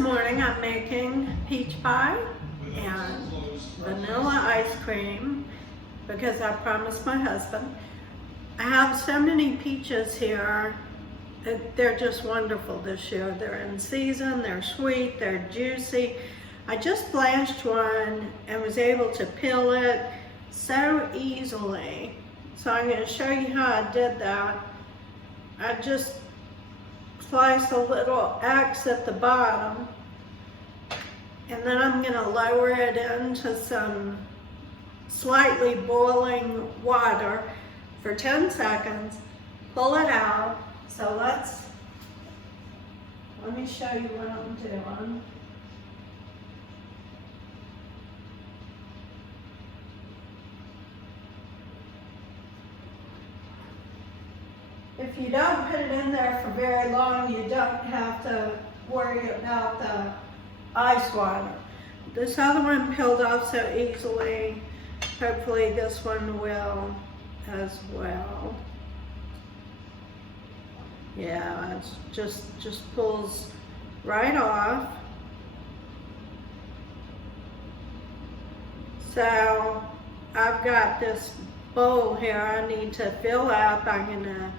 morning I'm making peach pie and vanilla ice cream because I promised my husband. I have so many peaches here. They're just wonderful this year. They're in season, they're sweet, they're juicy. I just blanched one and was able to peel it so easily. So I'm going to show you how I did that. I just slice a little X at the bottom, and then I'm going to lower it into some slightly boiling water for 10 seconds, pull it out. So let me show you what I'm doing. If you don't put it in there for very long, you don't have to worry about the ice water. This other one peeled off so easily. Hopefully this one will as well. Yeah, it just pulls right off. So I've got this bowl here I need to fill up. I'm gonna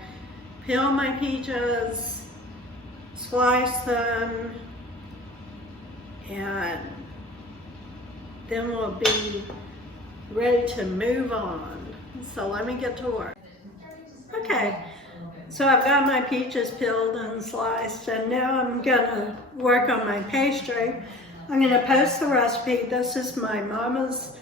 peel my peaches, slice them, and then we'll be ready to move on. So let me get to work. Okay, so I've got my peaches peeled and sliced, and now I'm gonna work on my pastry. I'm gonna post the recipe. This is my mama's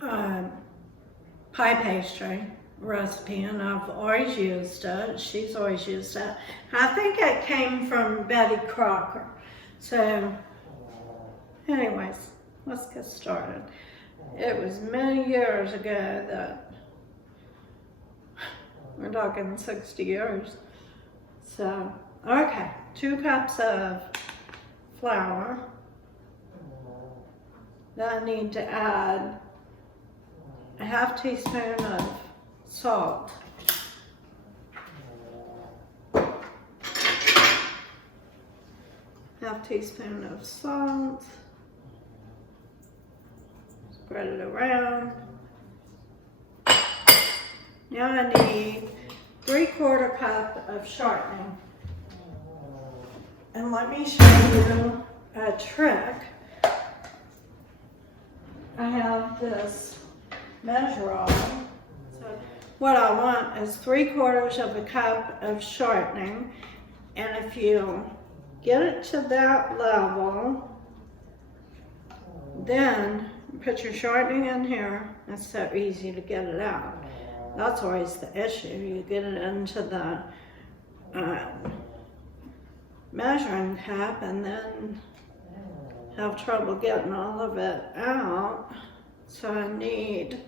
pie pastry recipe, and I've always used it. She's always used it. I think it came from Betty Crocker. So anyways, let's get started. It was many years ago that, we're talking 60 years. So, okay, 2 cups of flour. Then I need to add a ½ teaspoon of salt. ½ teaspoon of salt. Spread it around. Now I need 3/4 cup of shortening. And let me show you a trick. I have this measure on. So what I want is 3/4 cup of shortening. And if you get it to that level, then put your shortening in here. It's so easy to get it out. That's always the issue. You get it into the measuring cup and then have trouble getting all of it out. So I need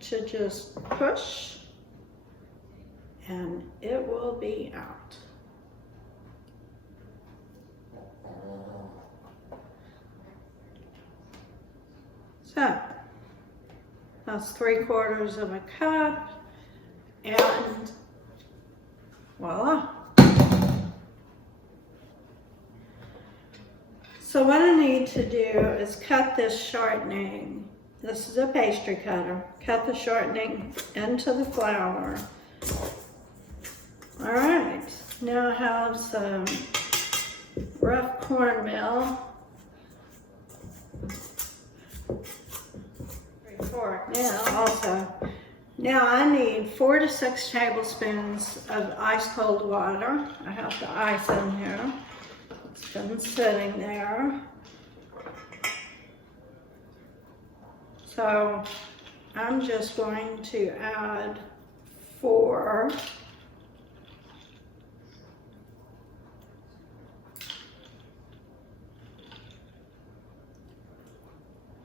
to just push and it will be out. So that's 3/4 cup, and voila. So what I need to do is cut this shortening. This is a pastry cutter. Cut the shortening into the flour. All right, now I have some rough cornmeal. Now I need 4 to 6 tablespoons of ice cold water. I have the ice in here. It's been sitting there. So I'm just going to add 4.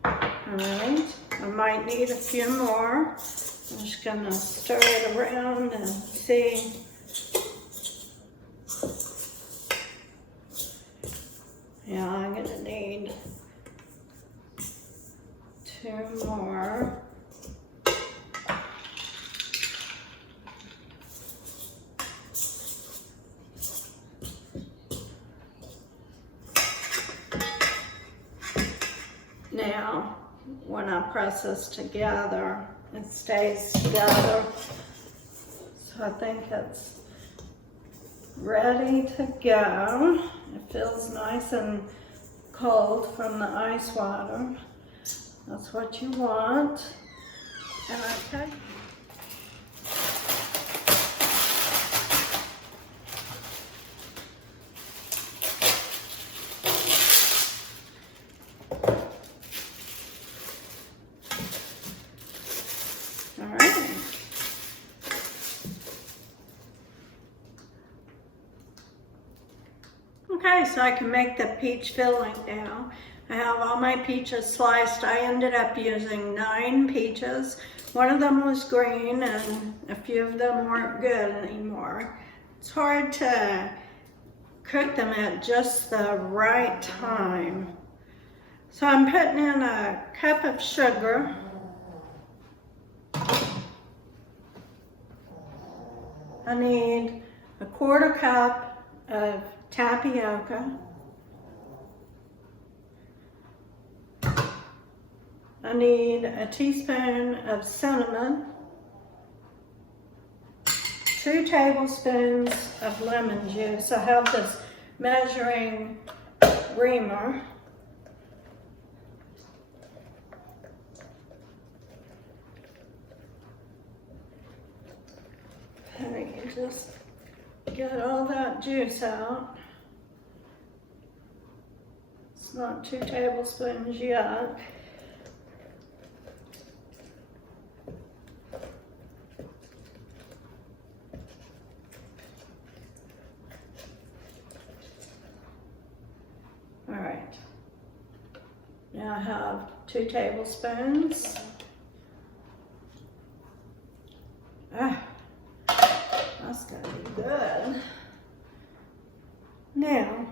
All right, I might need a few more. I'm just gonna stir it around and see. Yeah, I'm gonna need 2 more. Now, when I press this together, it stays together. So I think it's ready to go. It feels nice and cold from the ice water. That's what you want. And okay. Okay, so I can make the peach filling now. I have all my peaches sliced. I ended up using 9 peaches. One of them was green and a few of them weren't good anymore. It's hard to cook them at just the right time. So I'm putting in a cup of sugar. I need a 1/4 cup of tapioca. I need a teaspoon of cinnamon, 2 tablespoons of lemon juice. I have this measuring reamer. And I can just get all that juice out. It's not 2 tablespoons yet. All right. Now I have 2 tablespoons. That's gonna be good. Now,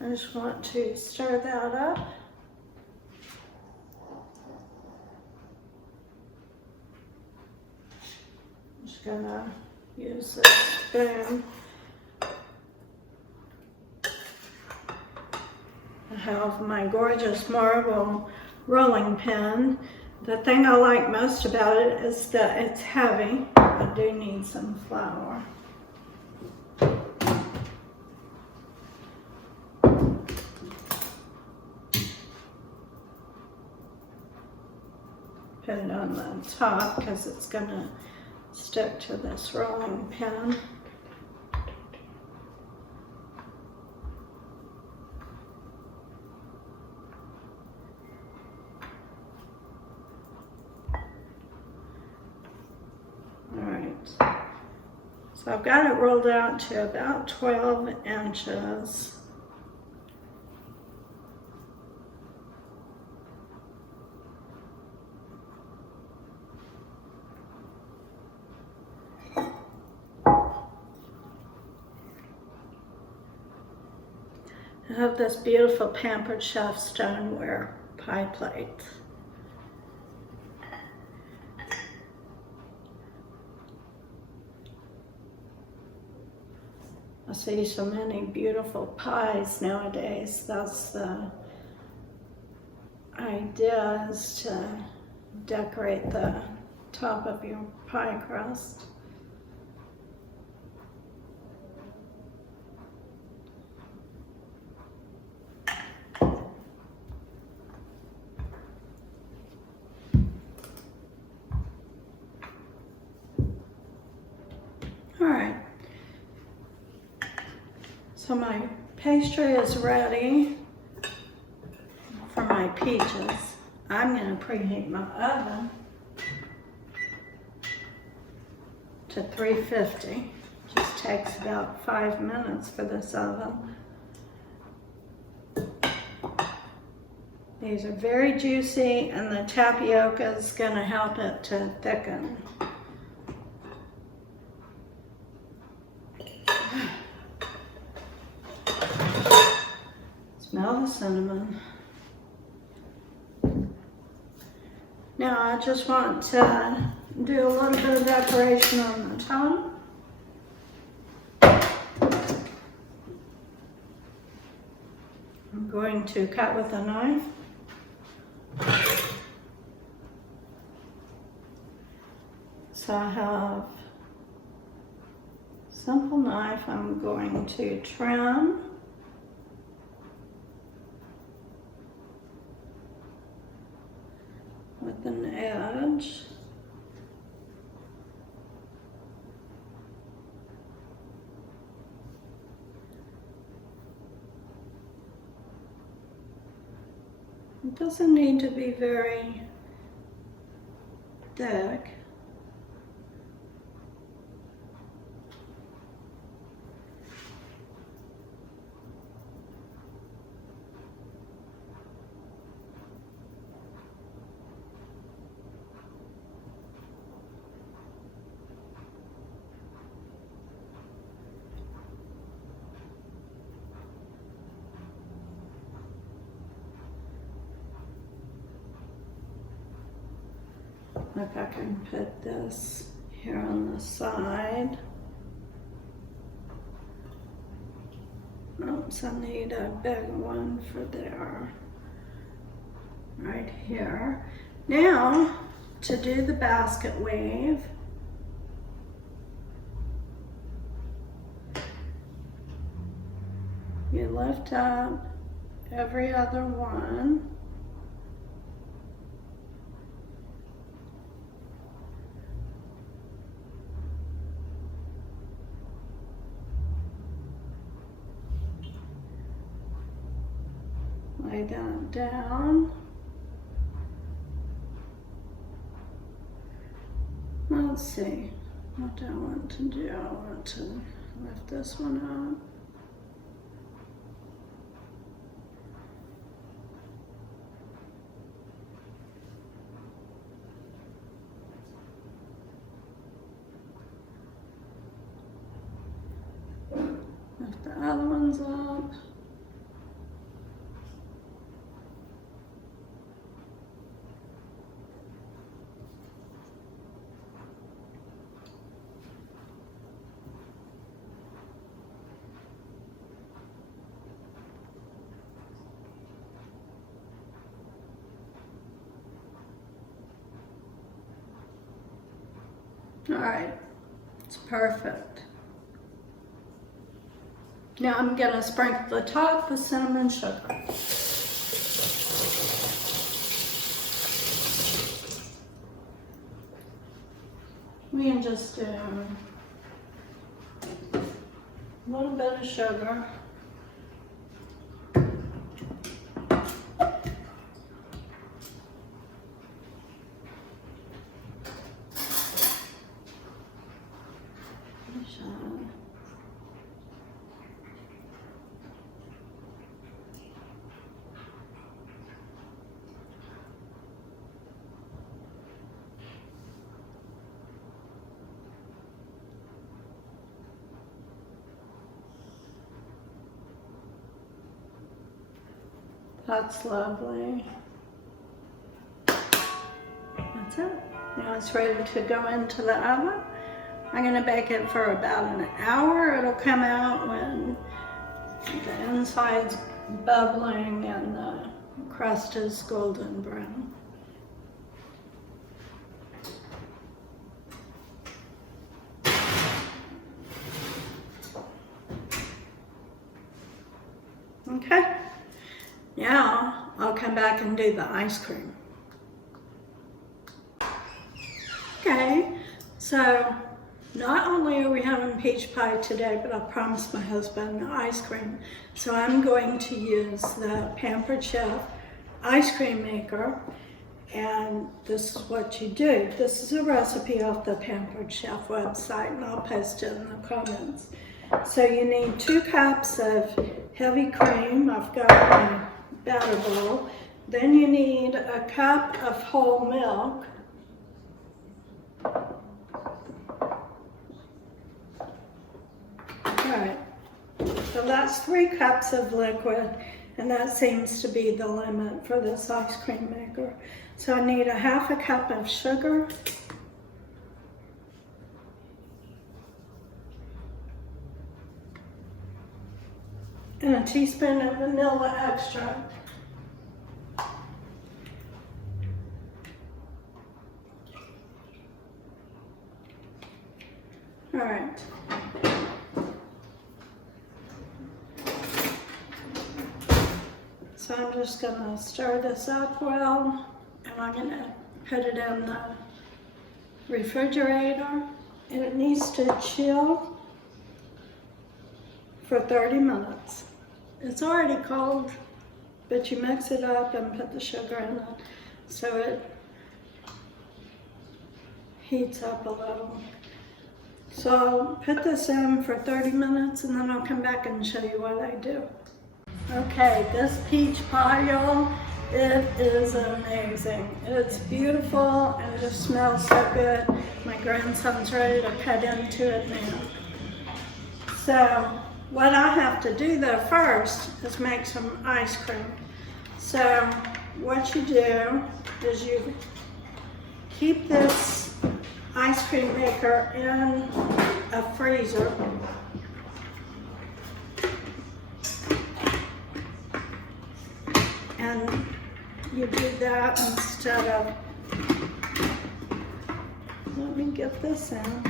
I just want to stir that up. I'm just gonna use this spoon. I have my gorgeous marble rolling pin. The thing I like most about it is that it's heavy. I do need some flour. Put it on the top because it's going to stick to this rolling pin. So I've got it rolled out to about 12 inches. I have this beautiful Pampered Chef stoneware pie plate. I see so many beautiful pies nowadays. That's the idea, is to decorate the top of your pie crust. All right. So my pastry is ready for my peaches. I'm going to preheat my oven to 350. Just takes about 5 minutes for this oven. These are very juicy, and the tapioca is going to help it to thicken. Smell the cinnamon. Now I just want to do a little bit of decoration on the top. going to cut with a knife. So I have a simple knife. I'm going to trim. With an edge. It doesn't need to be very thick. If I can put this here on the side. Oops, I need a big one for there. Right here. Now, to do the basket weave, you lift up every other one. Lay that down. Let's see, what do I want to do? I want to lift this one up. Lift the other ones up. All right, it's perfect. Now I'm gonna sprinkle the top with cinnamon sugar. We can just do a little bit of sugar. That's lovely. That's it. Now it's ready to go into the oven. I'm going to bake it for about an hour. It'll come out when the inside's bubbling and the crust is golden brown. Okay. Now, I'll come back and do the ice cream. Okay, so not only are we having peach pie today, but I promised my husband ice cream. So I'm going to use the Pampered Chef ice cream maker. And this is what you do. This is a recipe off the Pampered Chef website, and I'll post it in the comments. So you need 2 cups of heavy cream. I've got my batter bowl. Then you need a cup of whole milk. Alright, so that's 3 cups of liquid, and that seems to be the limit for this ice cream maker. So I need a 1/2 cup of sugar. and a teaspoon of vanilla extract. All right. So I'm just gonna stir this up well, and I'm gonna put it in the refrigerator, and it needs to chill for 30 minutes. It's already cold, but you mix it up and put the sugar in it so it heats up a little. So I'll put this in for 30 minutes and then I'll come back and show you what I do. Okay, this peach pie, y'all, it is amazing. It's beautiful and it just smells so good. My grandson's ready to cut into it now. So what I have to do though first is make some ice cream. So what you do is you keep this ice cream maker in a freezer. And you do that instead of, let me get this in.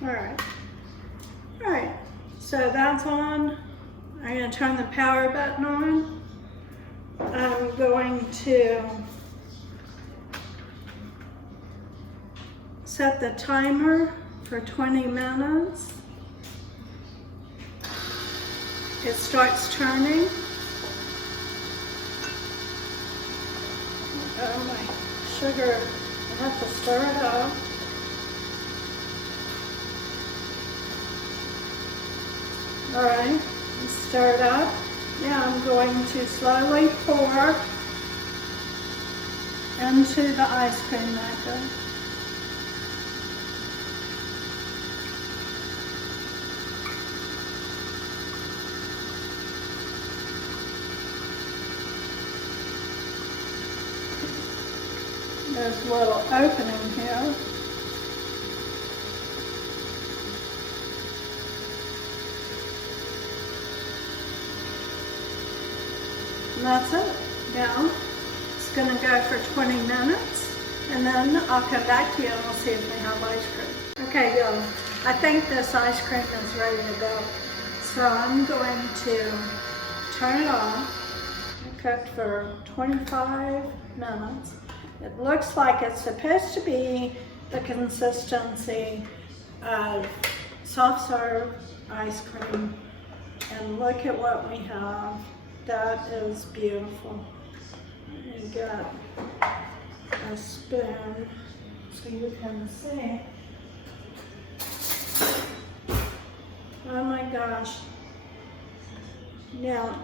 All right, so that's on. I'm going to turn the power button on. I'm going to set the timer for 20 minutes. It starts turning. Oh, my sugar, I have to stir it up. All right, stir it up. Now I'm going to slowly pour into the ice cream maker. There's a little opening here. And that's it. Now it's going to go for 20 minutes and then I'll come back to you and we'll see if we have ice cream. Okay, y'all, I think this ice cream is ready to go. So I'm going to turn it off. I cooked for 25 minutes. It looks like it's supposed to be the consistency of soft serve ice cream. And look at what we have. That is beautiful. You got a spoon so you can see. Oh my gosh. Now,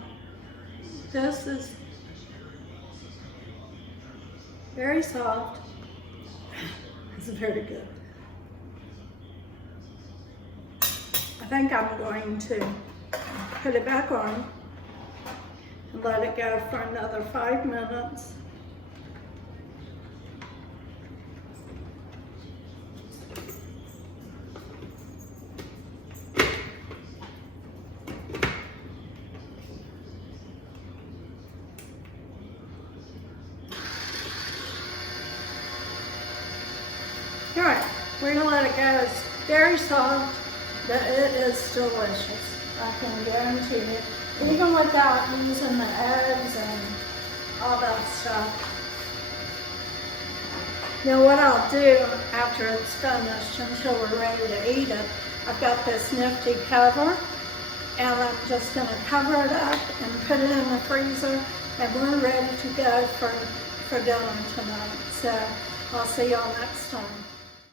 this is very soft. It's very good. I think I'm going to put it back on and let it go for another 5 minutes. All right, we're gonna let it go. It's very soft, but it is delicious. I can guarantee it. Even without using the eggs and all that stuff. Now what I'll do after it's finished, until we're ready to eat it, I've got this nifty cover, and I'm just gonna cover it up and put it in the freezer, and we're ready to go for dinner tonight. So I'll see y'all next time.